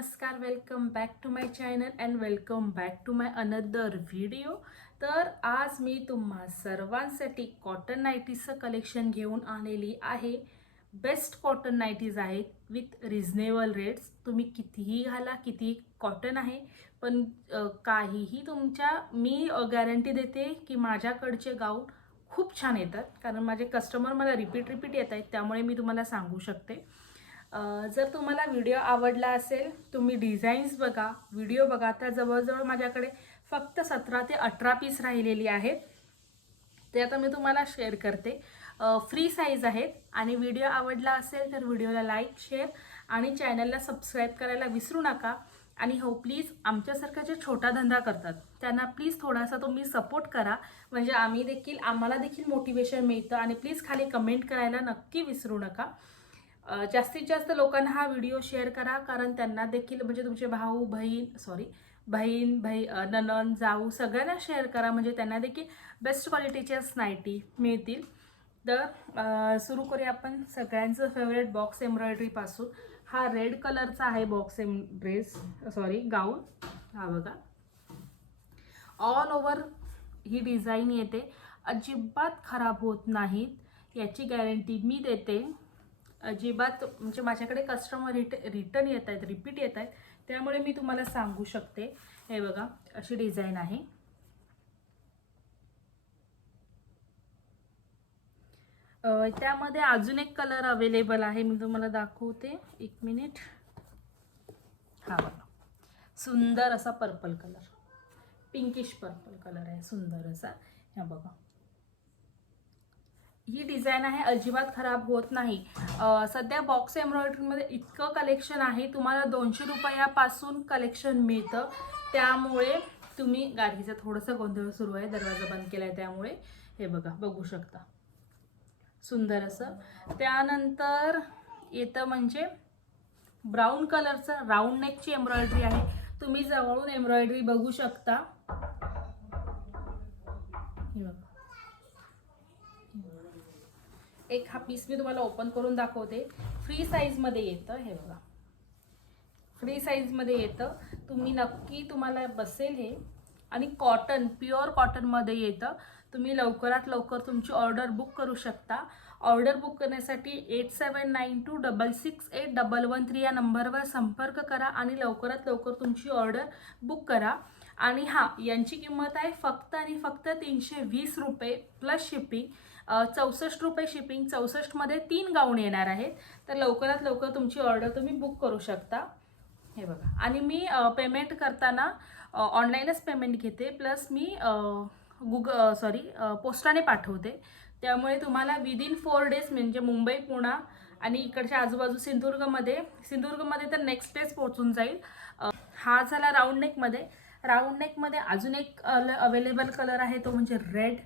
नमस्कार, welcome back to my channel and welcome back to my another video. तर आज मी तुम्हा सर्वांसाठी कॉटन नाईटीचं कलेक्शन घेऊन आलेली आहे. बेस्ट कॉटन नाईटीज आहेत विथ रिजनेबल रेट्स. तुम्ही कितीही घाला, कितीही कॉटन आहे, पण काहीही मी गॅरंटी देते की माझ्याकडचे गाऊन खूप छान येतात, कारण माझे कस्टमर मला रिपीट येत आहेत, त्यामुळे मी तुम्हाला सांगू शकते. जर तुम्हाला व्हिडिओ आवडला असेल, तुम्ही डिझाईन्स बघा, व्हिडिओ बघा. त्या जवळजवळ माझ्याकडे फक्त 17 ते 18 पीस राहिलेली आहेत, ते आता मी तुम्हाला शेअर करते. फ्री साईज आहेत आणि व्हिडिओ आवडला असेल तर व्हिडिओला लाईक, शेअर आणि चॅनलला सबस्क्राईब करायला विसरू नका. आणि हो, प्लीज आमच्यासारखा जे छोटा धंदा करतात त्यांना प्लीज थोडासा तुम्ही सपोर्ट करा, म्हणजे आम्हाला देखील मोटिवेशन मिळतं. आणि प्लीज खाली कमेंट करायला नक्की विसरू नका. जास्तीत जास्त लोकांना हा व्हिडिओ शेअर करा, कारण त्यांना देखील, म्हणजे तुमचे भाऊ बहीण नणंद जाऊ सगळ्यांना शेअर करा, म्हणजे त्यांना देखील बेस्ट क्वालिटीच्या नाईटी मिळतील. तर सुरू करूया आपण सगळ्यांचं फेवरेट बॉक्स एम्ब्रॉयडरीपासून. हा रेड कलरचा आहे बॉक्स गाऊन. हा बघा, ऑल ओव्हर ही डिझाईन येते, अजिबात खराब होत नाहीत याची गॅरंटी मी देते. अजिबात, म्हणजे माझ्याकडे कस्टमर रिटर्न येत आहेत, रिपीट येत आहेत, त्यामुळे मी तुम्हाला सांगू शकते. हे बघा, अशी डिझाईन आहे. त्यामध्ये अजून एक कलर अवेलेबल आहे, मी तुम्हाला दाखवते, एक मिनिट. हा बघा, सुंदर असा purple colour, pinkish purple colour आहे, सुंदर असा. हा बघा, ही डिझाईन आहे, अजिबात खराब होत नाही. सध्या बॉक्स एम्ब्रॉयडरीमध्ये इतकं कलेक्शन आहे, तुम्हाला 200 रुपयापासून कलेक्शन मिळतं. त्यामुळे तुम्ही, गाडीचं थोडंसं गोंधळ सुरू आहे, दरवाजा बंद केला आहे त्यामुळे. हे बघा, बघू शकता, सुंदर असं. त्यानंतर येतं म्हणजे ब्राऊन कलरचं राऊंड नेकची एम्ब्रॉयडरी आहे. तुम्ही जवळून एम्ब्रॉयडरी बघू शकता. हे बघा, एक हा पीस मी तुम्हाला ओपन करून दाखवते. फ्री साईजमध्ये येतं. हे बघा, फ्री साईजमध्ये येतं. तुम्हाला बसेल हे. आणि कॉटन, प्युअर कॉटनमध्ये येतं. तुम्ही लवकरात लवकर तुमची ऑर्डर बुक करू शकता. ऑर्डर बुक करण्यासाठी 8792668113 या नंबरवर संपर्क करा आणि लवकरात लवकर तुमची ऑर्डर बुक करा. आणि हां, यांची किंमत आहे फक्त आणि फक्त 320 रुपये प्लस शिपिंग. 64 रुपये शिपिंग. 64मध्ये 3 गाऊन येणार आहेत. तर लवकरात लवकर तुमची ऑर्डर तुम्ही बुक करू शकता. हे बघा, आणि मी पेमेंट करताना ऑनलाईनच पेमेंट घेते, प्लस मी पोस्टाने पाठवते. त्यामुळे तुम्हाला विदिन 4 डेज, म्हणजे मुंबई, पुणे आणि इकडच्या आजूबाजू सिंधुदुर्गमध्ये तर नेक्स्ट डेज पोहोचून जाईल. हा झाला राऊंड नेकमध्ये. राऊंड नेकमध्ये अजून एक अवेलेबल कलर आहे, तो म्हणजे रेड.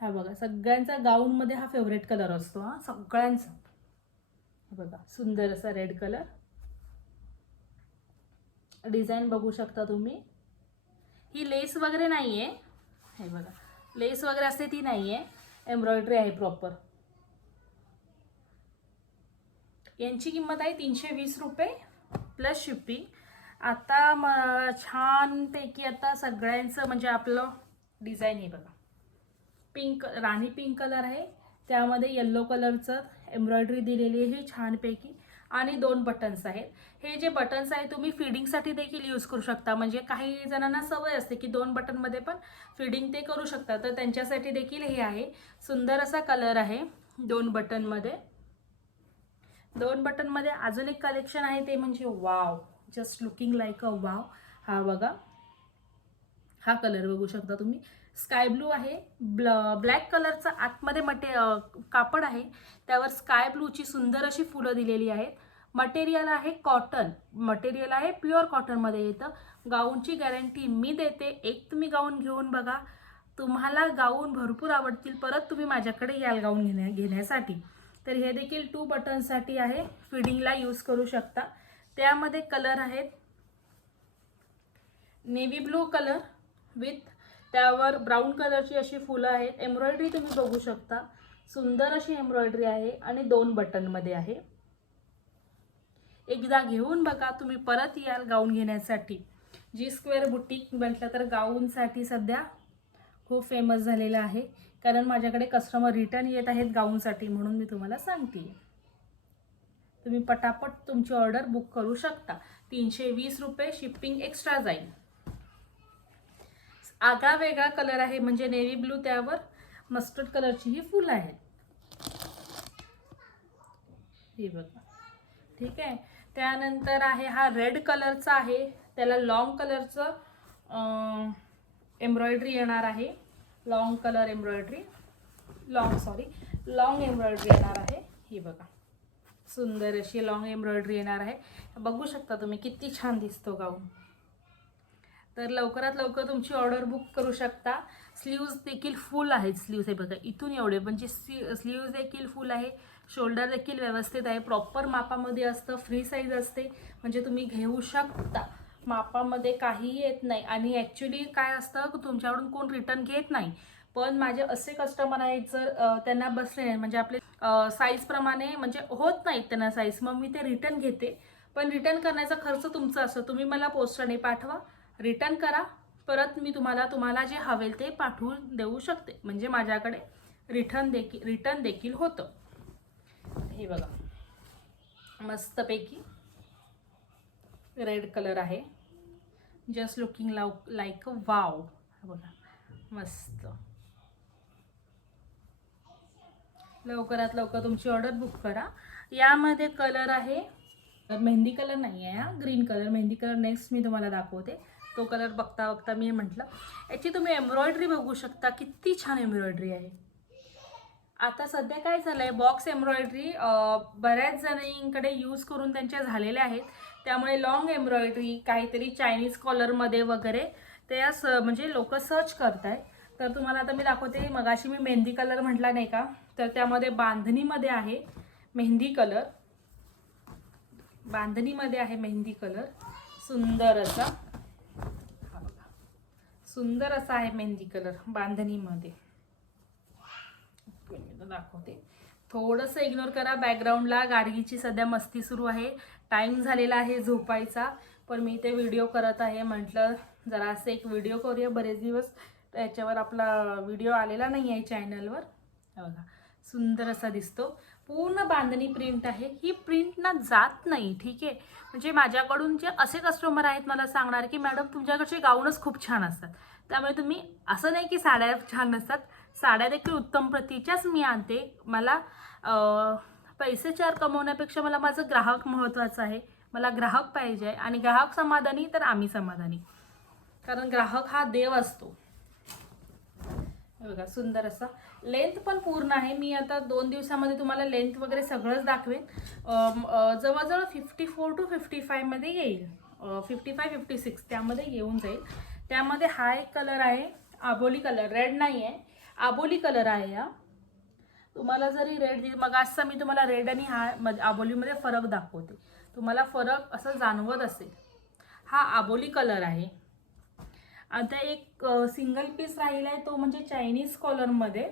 हा बघा, सगळ्यांचा गाऊनमध्ये हा फेवरेट कलर असतो, हा सगळ्यांचा. बघा, सुंदर असा रेड कलर. डिझाईन बघू शकता तुम्ही. ही लेस वगैरे नाही आहे. हे बघा, लेस वगैरे असते ती नाही आहे, एम्ब्रॉयडरी आहे प्रॉपर. यांची किंमत आहे 320 रुपये प्लस शिपिंग. आता छानपैकी आता सगळ्यांचं, म्हणजे आपलं डिझाईन हे बघा, राणी पिंक कलर आहे, त्यामध्ये येल्लो कलरचं एम्ब्रॉयडरी दिलेली आहे छानपैकी. आणि 2 बटन्स आहेत. हे जे बटन्स आहे तुम्ही फिडिंगसाठी देखील यूज करू शकता, म्हणजे काही जणांना सवय असते की 2 बटनमध्ये पण फिडिंग ते करू शकता, तर त्यांच्यासाठी देखील हे आहे. सुंदर असा कलर आहे 2 बटनमध्ये. 2 बटनमध्ये अजून एक कलेक्शन आहे, ते म्हणजे wow, just looking like a wow. हा बघा, हा कलर बघू शकता तुम्ही. स्काय ब्लू आहे, ब्लॅक कलरचा आतमध्ये कापड आहे, त्यावर स्काय ब्लूची सुंदर अशी फुलं दिलेली आहेत. मटेरियल आहे कॉटन, मटेरियल आहे प्युअर कॉटनमध्ये येतं. गाऊनची गॅरंटी मी देते. एक तुम्ही गाऊन घेऊन बघा, तुम्हाला गाऊन भरपूर आवडतील, परत तुम्ही माझ्याकडे याल गाऊन घेण्यासाठी. तर हे देखील 2 बटनसाठी आहे, फिडिंगला यूज करू शकता. त्यामध्ये कलर आहेत नेव्ही ब्लू कलर विथ, त्यावर ब्राऊन कलरची अशी फुलं आहेत. एम्ब्रॉयडरी तुम्ही बघू शकता, सुंदर अशी एम्ब्रॉयडरी आहे आणि 2 बटनमध्ये आहे. एकदा घेऊन बघा, तुम्ही परत याल गाऊन घेण्यासाठी. जी स्क्वेअर बुटीक म्हटलं तर गाऊनसाठी सध्या खूप फेमस झालेलं आहे, कारण माझ्याकडे कस्टमर रिटर्न येत आहेत गाऊनसाठी, म्हणून मी तुम्हाला सांगते. तुम्ही पटापट तुमची ऑर्डर बुक करू शकता. 320 रुपये, शिपिंग एक्स्ट्रा जाईल. आगळा वेगळा कलर आहे, म्हणजे नेव्ही ब्लू, त्यावर मस्टर्ड कलरची ही फुलं आहेत. हे बघा, ठीक आहे. त्यानंतर आहे हा रेड कलरचा आहे, त्याला लॉंग कलरचं एम्ब्रॉयडरी येणार आहे. लॉंग एम्ब्रॉयडरी येणार आहे. ही बघा, सुंदर अशी लॉंग एम्ब्रॉयडरी येणार आहे. बघू शकता तुम्ही किती छान दिसतो गाऊन. तर लवकरात लवकर तुमची ऑर्डर बुक करू शकता. स्लीव्ज देखील फुल आहेत. स्लीव्ज हे बघा, इथून एवढे, म्हणजे स्लीव्ज देखील फुल आहे. शोल्डर देखील व्यवस्थित आहे, प्रॉपर मापामध्ये असतं, फ्री साईज असते, म्हणजे तुम्ही घेऊ शकता. मापामध्ये काहीही येत नाही. आणि ॲक्च्युली काय असतं, तुमच्याकडून कोण रिटर्न घेत नाही, पण माझे असे कस्टमर आहेत, जर त्यांना बसले नाही, म्हणजे आपले साईजप्रमाणे म्हणजे होत नाहीत त्यांना साईज, मग मी ते रिटर्न घेते. पण रिटर्न करण्याचा खर्च तुमचा असतो. तुम्ही मला पोस्टाने पाठवा, रिटर्न करा, परत मी तुम्हाला जे हवेल ते पाठवून देऊ शकते, म्हणजे माझ्याकडे रिटर्न देखील होतं. हे बघा, मस्तपैकी रेड कलर आहे. Just looking like a wow. बघा, मस्त. लवकरात लवकर तुमची ऑर्डर बुक करा. यामध्ये कलर आहे मेहंदी कलर नाही आहे, हा green colour. Mehndi colour next मी तुम्हाला दाखवते. तो कलर बघता बघता मी म्हटलं. याची तुम्ही एम्ब्रॉयडरी बघू शकता, किती छान एम्ब्रॉयडरी आहे. आता सध्या काय झालं आहे, बॉक्स एम्ब्रॉयडरी बऱ्याच जणांकडे यूज करून त्यांच्या झालेल्या आहेत. त्यामुळे लॉंग एम्ब्रॉयडरी काहीतरी चायनीज कॉलरमध्ये वगैरे ते म्हणजे लोक सर्च करत आहे. तर तुम्हाला आता मी दाखवते. मगाशी मी मेहंदी कलर म्हटला नाही का, तर त्यामध्ये बांधणीमध्ये आहे मेहंदी कलर. मेहंदी कलर सुंदर असा. हा बघा, सुंदर असा आहे मेहंदी कलर बांधणीमध्ये. दाखवते. थोडंसं इग्नोर करा बॅकग्राऊंडला, गाडगीची सध्या मस्ती सुरू आहे. टाइम झालेला आहे झोपायचा, पण मी ते व्हिडिओ करत आहे. म्हटलं जरा असं एक व्हिडिओ करूया, बरेच दिवस त्याच्यावर आपला व्हिडिओ आलेला नाही आहे चॅनलवर. बघा, सुंदर असा दिसतो. पूर्ण बांधणी प्रिंट आहे. ही प्रिंट ना जात नाही, ठीक आहे. म्हणजे माझ्याकडून जे असे कस्टमर आहेत मला सांगणार की मॅडम तुमच्याकडचे गाऊनच खूप छान असतात. त्यामुळे तुम्ही असं नाही की साड्या छान नसतात, साड्या देखील उत्तम प्रतीच्याच मी आणते. मला पैसे चार कमवण्यापेक्षा मला माझं ग्राहक महत्त्वाचं आहे. मला ग्राहक पाहिजे, आणि ग्राहक समाधानी तर आम्ही समाधानी, कारण ग्राहक हा देव असतो. बघा, सुंदर असा. लेंथ पण पूर्ण आहे. मी आता 2 दिवसामध्ये तुम्हाला लेंथ वगैरे सगळंच दाखवेन. जवळजवळ 54 to 55 मध्ये येईल. 55-56 त्यामध्ये येऊन जाईल. त्यामध्ये हा एक कलर आहे आबोली कलर. रेड नाही आहे, आबोली कलर आहे हा. तुम्हाला जरी रेड, मग असं मी तुम्हाला रेड आणि हा आबोलीमध्ये फरक दाखवते, तुम्हाला फरक असं जाणवत असेल. हा आबोली कलर आहे. आता एक सिंगल पीस राहिला आहे, तो म्हणजे चायनीज कॉलरमध्ये.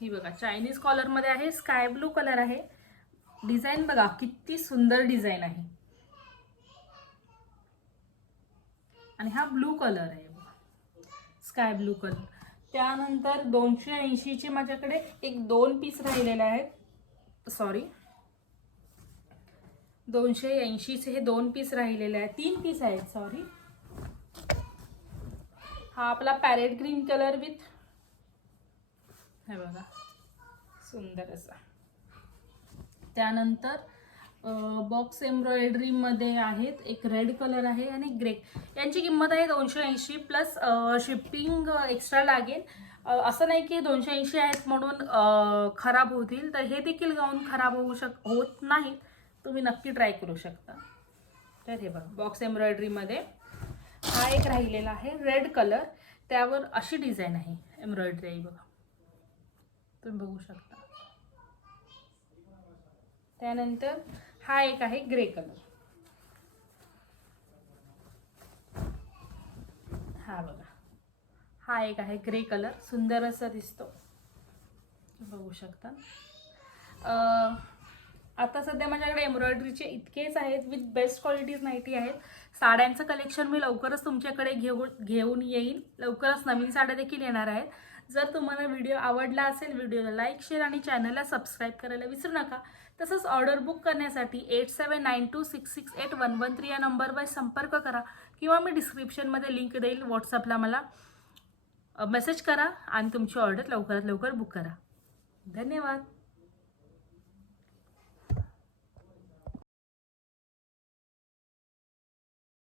ही बघा, चायनीज कॉलरमध्ये आहे. स्काय ब्लू कलर आहे. डिझाईन बघा किती सुंदर डिझाईन आहे. आणि हा ब्लू कलर आहे बघा, स्काय ब्लू कलर. त्यानंतर 280चे माझ्याकडे एक 2 पीस राहिलेले आहेत. सॉरी, 280चे हे 2 पीस राहिलेले आहेत. 3 पीस आहेत, सॉरी. हा आपला पॅरेट ग्रीन कलर विथ, हे बघा, सुंदर असा. त्यानंतर बॉक्स एम्ब्रॉयडरीमध्ये आहेत. एक रेड कलर आहे आणि ग्रे. यांची किंमत आहे 280 प्लस शिपिंग एक्स्ट्रा लागेल. असं नाही की 280 आहेत म्हणून खराब होतील, तर हे देखील गाऊन खराब होत नाहीत. तुम्ही नक्की ट्राय करू शकता. तर हे बघा, बॉक्स एम्ब्रॉयडरीमध्ये हा एक राहिलेला आहे रेड कलर. त्यावर अशी डिझाईन आहे, एम्ब्रॉयडरी आहे बघा, तुम्ही बघू शकता. त्यानंतर हा एक आहे ग्रे कलर. हा बघा, हा एक आहे ग्रे कलर. सुंदर असा दिसतो, बघू शकता. आता सध्या माझ्याकडे एम्ब्रॉयडरीचे इतकेच आहेत, विथ बेस्ट क्वालिटीज नाईटी आहेत. साड्यांचं कलेक्शन मी लवकरच तुमच्याकडे घेऊन येईन. लवकरच नवीन साड्या देखील येणार आहेत. जर तुम्हाला व्हिडिओ आवडला असेल, व्हिडिओला लाईक, शेअर आणि चॅनलला सबस्क्राईब करायला विसरू नका. तसंच ऑर्डर बुक करण्यासाठी 8792668113 या नंबरवर संपर्क करा किंवा मी डिस्क्रिप्शनमध्ये लिंक देईल. व्हॉट्सअपला मला मेसेज करा आणि तुमची ऑर्डर लवकरात लवकर बुक करा. धन्यवाद.